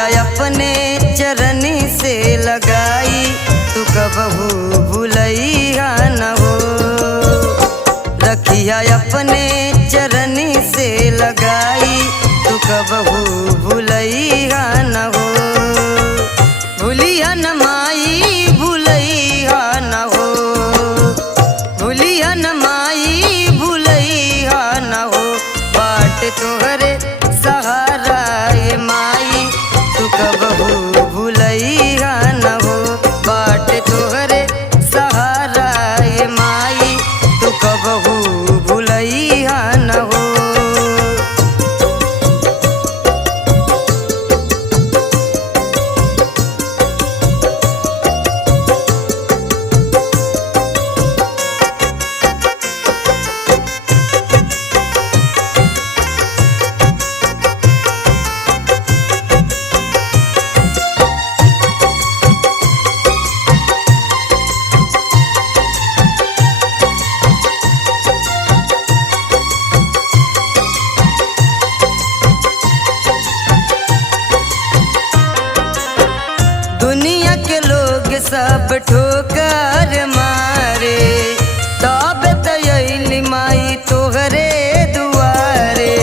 रखिया अपने चरनी से लगाई, तू कबहू भूलैया न हो। रखिया अपने चरनी से लगाई, तू कबहू भूलैया न हो। भूलिया न माई भूलैया न हो, भूलिया न माई भूलैया न हो। बाट तोहरे सहारा ये माई, तू कबहू भूलैया न हो। बाट तोहरे सहारा ये माई, तू कबहू भूलैया न हो। दुनिया के लोग सब ठोकर मारे, तब तयली माई तोहरे दुआरे।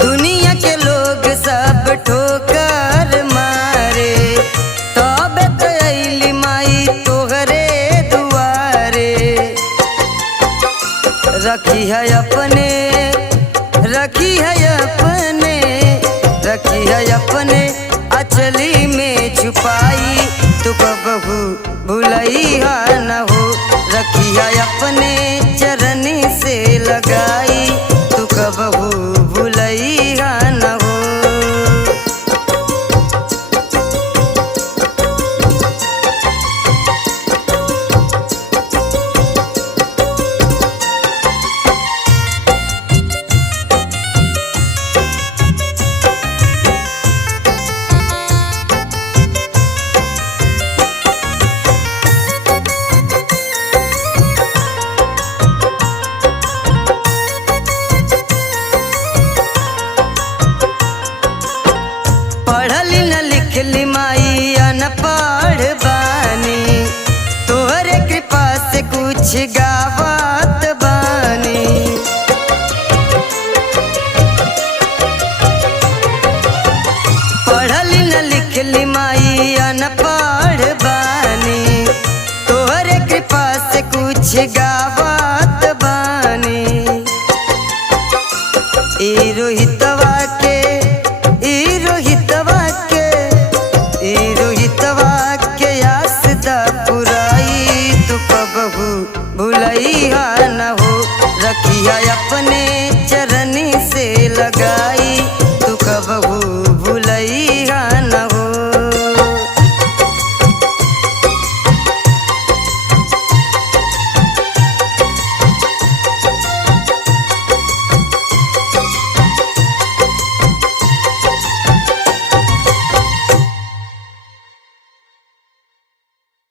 दुनिया के लोग सब ठोकर मारे, तब तयली माई तोहरे दुआरे। रखी है अपने, रखी है अपने, रखी है अपने अचली में छुपाई, तू कबहू भूलैया न हो। रखी है अपने चरनी से लगाई, तू कबहू भूलैया न हो। पढ़ली न लिखली माई अनपढ़ बानी, तोहरे कृपा से कुछ गावा